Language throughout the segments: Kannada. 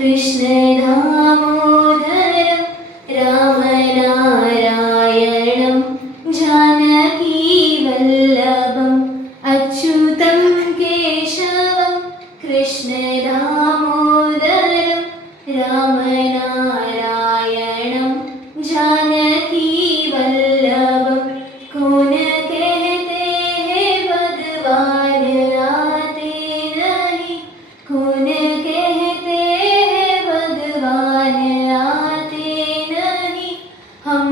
कृष्णदामोदरं रामनारायणं जानकीवल्लभम् अच्युतं केशवं कृष्णदामोदरं रामनारायणं जानकीवल्लभं कौन कहते हैं भगवान आते नहीं, कौन कहते हैं भगवान आते नहीं, हम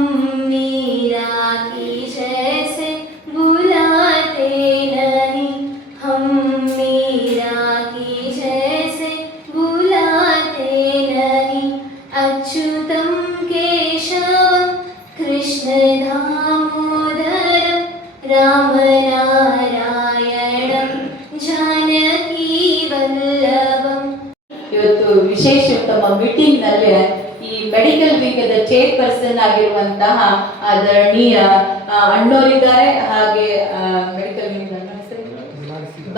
मीरा की जैसे बुलाते नहीं, हम मीरा की जैसे बुलाते नहीं, अच्युतं केशवं कृष्णदामोदरं रामनारायणं जानकीवल्लभम्. ಇವತ್ತು ವಿಶೇಷ ತಮ್ಮ ಮೀಟಿಂಗ್ ನಲ್ಲಿ ಈ ಮೆಡಿಕಲ್ ವಿಂಗದ ಚೇರ್ಪರ್ಸನ್ ಆಗಿರುವಂತಹ ಆದರಣೀಯ ಅಣ್ಣೋರಿದ್ದಾರೆ. ಹಾಗೆ ಮೆಡಿಕಲ್ ವಿಂಗ್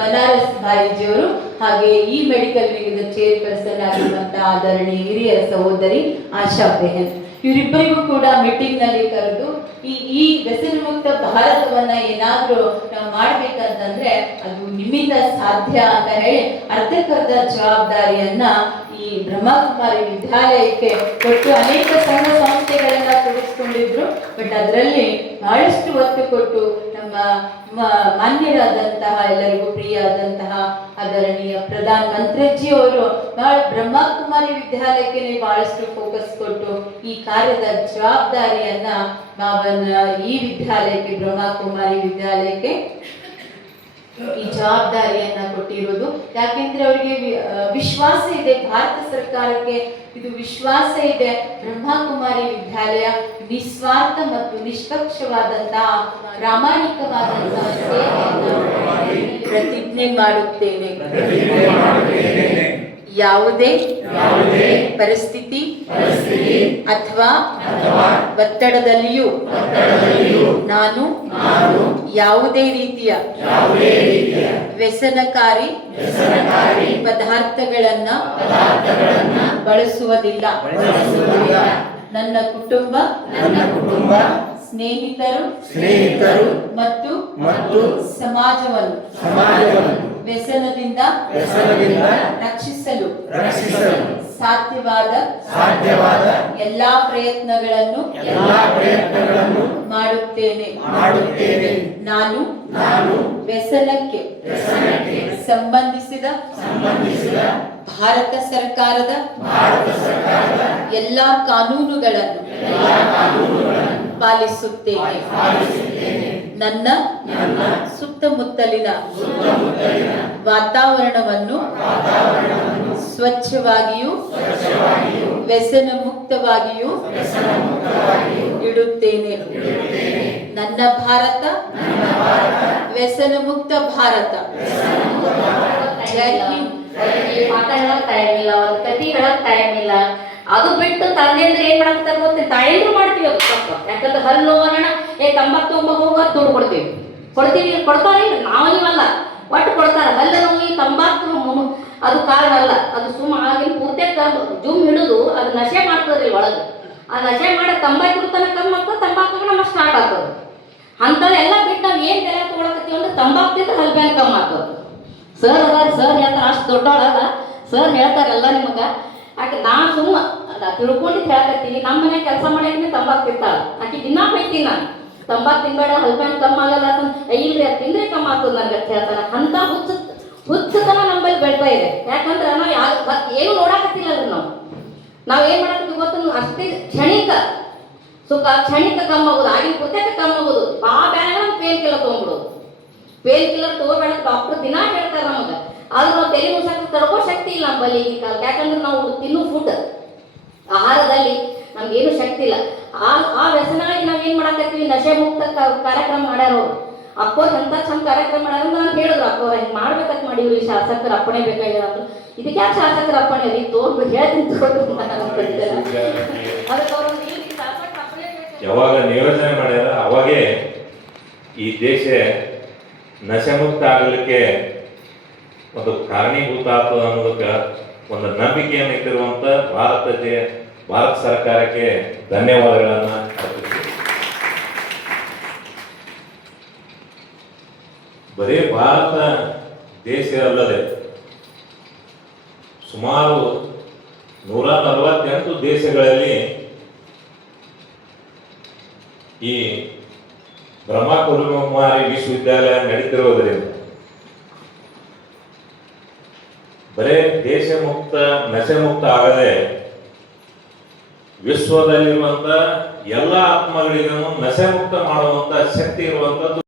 ಬನಾರಸ್ ಭಾಯಿಜಿಯವರು, ಹಾಗೆ ಈ ಮೆಡಿಕಲ್ ವಿಂಗದ ಚೇರ್ಪರ್ಸನ್ ಆಗಿರುವಂತಹ ಆದರಣೀಯ ಹಿರಿಯ ಸಹೋದರಿ ಆಶಾ ಬೆಹನ್, ಇವರಿಬ್ಬರಿಗೂ ಕೂಡ ಮೀಟಿಂಗ್ ನಲ್ಲಿ ಕರೆದು ಈ ವ್ಯಸನ ಮುಕ್ತ ಭಾರತವನ್ನ ಏನಾದ್ರೂ ನಾವು ಮಾಡ್ಬೇಕಂತಂದ್ರೆ ಅದು ನಿಮ್ಮಿಂದ ಸಾಧ್ಯ ಅಂತ ಹೇಳಿ ಅರ್ಧಕ್ಕರ್ಧ ಜವಾಬ್ದಾರಿಯನ್ನ ಈ ಬ್ರಹ್ಮಕುಮಾರಿ ವಿದ್ಯಾಲಯಕ್ಕೆ ಕೊಟ್ಟು ಅನೇಕ ಸಂಘ ಸಂಸ್ಥೆಗಳನ್ನ ತೊಡಗಿಸ್ಕೊಂಡಿದ್ರು. ಬಟ್ ಅದರಲ್ಲಿ ಬಹಳಷ್ಟು ಒತ್ತು ಕೊಟ್ಟು ನಮ್ಮ ಮಾನ್ಯರಾದಂತಹ ಎಲ್ಲರಿಗೂ ಪ್ರಿಯ ಆದಂತಹ ಆದರಣೀಯ ಪ್ರಧಾನ ಮಂತ್ರಿಜಿ ಅವರು ಬ್ರಹ್ಮಕುಮಾರಿ ವಿದ್ಯಾಲಯಕ್ಕೆ ಬಹಳಷ್ಟು ಫೋಕಸ್ ಕೊಟ್ಟು ಈ ಕಾರ್ಯದ ಜವಾಬ್ದಾರಿಯನ್ನ ಈ ವಿದ್ಯಾಲಯಕ್ಕೆ ಬ್ರಹ್ಮಕುಮಾರಿ ವಿದ್ಯಾಲಯಕ್ಕೆ ಈ ಜವಾಬ್ದಾರಿಯನ್ನ ಕೊಟ್ಟಿರೋದು. ಯಾಕೆಂದ್ರೆ ಅವರಿಗೆ ವಿಶ್ವಾಸ ಇದೆ, ಭಾರತ ಸರ್ಕಾರಕ್ಕೆ ಇದು ವಿಶ್ವಾಸ ಇದೆ, ಬ್ರಹ್ಮಕುಮಾರಿ ವಿದ್ಯಾಲಯ ನಿಸ್ವಾರ್ಥ ಮತ್ತು ನಿಷ್ಪಕ್ಷವಾದಂತಹ ಪ್ರಾಮಾಣಿಕವಾದಂತಹ ಸೇವೆಯನ್ನು ಪ್ರತಿಜ್ಞೆ ಮಾಡುತ್ತೇನೆ. ಯಾವುದೇ ಪರಿಸ್ಥಿತಿ ಅಥವಾ ಒತ್ತಡದಲ್ಲಿಯೂ ನಾನು ಯಾವುದೇ ರೀತಿಯ ವ್ಯಸನಕಾರಿ ಪದಾರ್ಥಗಳನ್ನ ಬಳಸುವುದಿಲ್ಲ. ನನ್ನ ಕುಟುಂಬ ಸ್ನೇಹಿತರು ಮತ್ತು ಸಮಾಜವನ್ನು ವ್ಯಸನದಿಂದ ರಕ್ಷಿಸಲು ಸಾಧ್ಯವಾದ ಎಲ್ಲಾ ಪ್ರಯತ್ನಗಳನ್ನು ಮಾಡುತ್ತೇನೆ. ನಾನು ವ್ಯಸನಕ್ಕೆ ಸಂಬಂಧಿಸಿದ ಭಾರತ ಸರ್ಕಾರದ ಎಲ್ಲಾ ಕಾನೂನುಗಳನ್ನು ಪಾಲಿಸುತ್ತೇನೆ. ನನ್ನ ಸುತ್ತಮುತ್ತಲಿನ ವಾತಾವರಣವನ್ನು ಸ್ವಚ್ಛವಾಗಿಯೂ ವ್ಯಸನ ಮುಕ್ತವಾಗಿಯೂ ಇಡುತ್ತೇನೆ. ನನ್ನ ಭಾರತ ವ್ಯಸನ ಮುಕ್ತ ಭಾರತ. ಜೈ ಹಿಂದ್. ಮಾತಾಡೋಕ್ ಟೈಮ್ ಇಲ್ಲ, ಒಂದು ಕತಿ ಹೇಳಕ್ ಟೈಮ್ ಇಲ್ಲ. ಅದು ಬಿಟ್ಟು ತಂದೆಂದ್ರೆ ಏನ್ ಮಾಡಾಕ್ತಾರೆ ಗೊತ್ತ, ತಾಯಿದ್ರು ಮಾಡ್ತೀವಿ ಅದು ತಪ್ಪ. ಯಾಕಂದ್ರೆ ಹಲ್ಲು ನೋವೋಣ ತಂಬಾಕು ತೊಗೊಂಬ ಹೋಗೋದು ದುಡ್ಡು ಕೊಡ್ತೀವಿ ಕೊಡ್ತಾರೆ. ನಾವಲ್ಲ ಒಟ್ಟು ಕೊಡ್ತಾರೆ. ಹಲ್ಲು ನೋವು ತಂಬಾಕು ಅದು ಕಾರಣ ಅಲ್ಲ, ಅದು ಸುಮ್ಮ ಆಗಿನ ಪೂರ್ತಿ ಜುಮ್ ಹಿಡಿದು ಅದು ನಶೆ ಮಾಡ್ತದ್ರಿ ಒಳಗೆ. ಆ ನಶೆ ಮಾಡಿ ತಂಬಾಕು ತನಕ ಕಮ್ಮಿ ಆಗ್ತದೆ, ತಂಬಾಕು ನಮ್ಮ ಸ್ಟಾರ್ಟ್ ಆಗ್ತದೆ. ಅಂಥದ್ದೆಲ್ಲ ಬಿಟ್ಟು ನಾವು ಏನು ಬೆಲೆ ತೊಗೊಳಕತ್ತೀವಿ ಅಂದ್ರೆ ತಂಬಾಕ್ತಿಂದ ಹಲ್ಲು ಬ್ಯಾನ್ ಕಮ್ಮಿ ಆಗ್ತದೆ. ಸರ್ ಅದಾರ, ಸರ್ ಹೇಳ್ತಾರೆ, ಅಷ್ಟು ದೊಡ್ಡವಳದ ಸರ್ ಹೇಳ್ತಾರಲ್ಲ ನಿಮಗೆ. ಆಕೆ ನಾನು ಸುಮ್ಮ ತಿಳ್ಕೊಂಡಿದ್ದು ಹೇಳಕತ್ತೀನಿ. ನಮ್ಮ ಮನ್ಯಾಗ ಕೆಲಸ ಮಾಡಕ್ಕೆ ತಂಬಾಕು ತಿಂತಾಳೆ. ಆಕೆ ದಿನ ಬೈತೀನಿ ನಾನು, ತಂಬಾಕು ತಿನ್ಬೇಡ, ಹಲ್ಬ್ಯಾನ್ ಕಮ್ಮಿ ಆಗಲ್ಲ ಅಂತ. ಇಲ್ರಿ ಅದು ತಿಂದ್ರೆ ಕಮ್ಮಿ ಆಗ್ತದೆ ನನಗೆ ಅಂತ ಹೇಳ್ತಾರೆ. ಅಂಥ ಹುಚ್ಚತನ ನಮ್ಮಲ್ಲಿ ಬೆಳ್ತಾ ಇದೆ. ಯಾಕಂದ್ರೆ ನಾವು ಏನು ನೋಡಾಕತ್ತಿಲ್ಲ ಅದು. ನಾವು ಏನು ಮಾಡಕತ್ತೀವಿ ಗೊತ್ತ, ಅಷ್ಟೇ ಕ್ಷಣಿಕ ಸುಖ, ಕ್ಷಣಿಕ ಕಮ್ಮಿ ಆಗೋದು, ಆಗಿನ ಪುಸ್ತಕ ಕಮ್ಮಿ ಆಗೋದು. ಬ್ಯಾಗ ಪೇನ್ ಕಿಲ್ಲರ್ ತೊಗೊಂಡ್ಬಿಡೋದು. ಪೇನ್ ಕಿಲ್ಲರ್ ತೊಗೋಬೇಡ ಡಾಕ್ಟರ್ ದಿನ ಹೇಳ್ತಾರೆ ನಮಗೆ. ಆದ್ರೆ ನಾವು ತಲೆ ಮುಸಾಕ ತಡ್ಕೋ ಶಕ್ತಿ ಇಲ್ಲ ನಮ್ಮ ಬಲ್ಲಿ ಈಗಿನ ಕಾಲಕ್ಕೆ. ಯಾಕಂದ್ರೆ ನಾವು ತಿನ್ನೋ ಫುಡ್ ಆಹಾರದಲ್ಲಿ ನಮ್ಗೇನು ಶಕ್ತಿ ಇಲ್ಲ. ಆ ವ್ಯಸನವಾಗಿ ನಾವು ಏನು ಮಾಡಾಕತ್ತೀವಿ, ನಶೆ ಮುಕ್ತ ಕಾರ್ಯಕ್ರಮ ಮಾಡ್ಯಾರ ಅಕ್ಕೋ. ಎಂಥ ಚಂದ ಕಾರ್ಯಕ್ರಮ ಮಾಡ್ಯಾರ ಅಂತ ನಾನು ಹೇಳಿದ್ರು. ಅಕ್ಕೋ ಹಿಂಗೆ ಮಾಡ್ಬೇಕಂತ ಮಾಡಿವ್ರಿ, ಶಾಸಕರ ಅಪ್ಪಣೆ ಬೇಕಾಗಿಲ್ಲ ಅಂದ್ರು. ಇದಕ್ಕೆ ಯಾಕೆ ಶಾಸಕರ ಅಪ್ಪಣೆ ರೀ ತೋರ್ಬಿಟ್ಟು ಹೇಳ್ತೀನಿ ತೋರ್ಬಿಟ್ಟು ಅದಕ್ಕೆ ಅವರು ಯಾವಾಗ ನಿಯೋಜನೆ ಮಾಡ್ಯಾರ ಅವಾಗೇ ಈ ದೇಶ ನಶೆಮುಕ್ತ ಆಗಲಿಕ್ಕೆ ಒಂದು ಕಾರಣೀಭೂತ ಆಗ್ತದೆ ಅನ್ನೋದಕ್ಕೆ ಒಂದು ನಂಬಿಕೆಯನ್ನು ಇಟ್ಟಿರುವಂತ ಭಾರತ ಸರ್ಕಾರಕ್ಕೆ ಧನ್ಯವಾದಗಳನ್ನು ಅರ್ಪಿಸ್ತೀನಿ. ಬರೀ ಭಾರತ ದೇಶ ಅಲ್ಲದೆ ಸುಮಾರು 148 ದೇಶಗಳಲ್ಲಿ ಈ ಬ್ರಹ್ಮಕುಮಾರಿ ವಿಶ್ವವಿದ್ಯಾಲಯ ನಡೀತಿರುವುದರಿಂದ ಬರೇ ದೇಶ ಮುಕ್ತ ನಶೆ ಮುಕ್ತ ಆಗದೆ ವಿಶ್ವದಲ್ಲಿರುವಂತ ಎಲ್ಲ ಆತ್ಮಗಳಿಗೂ ನಶೆ ಮುಕ್ತ ಮಾಡುವಂತ ಶಕ್ತಿ ಇರುವಂತದ್ದು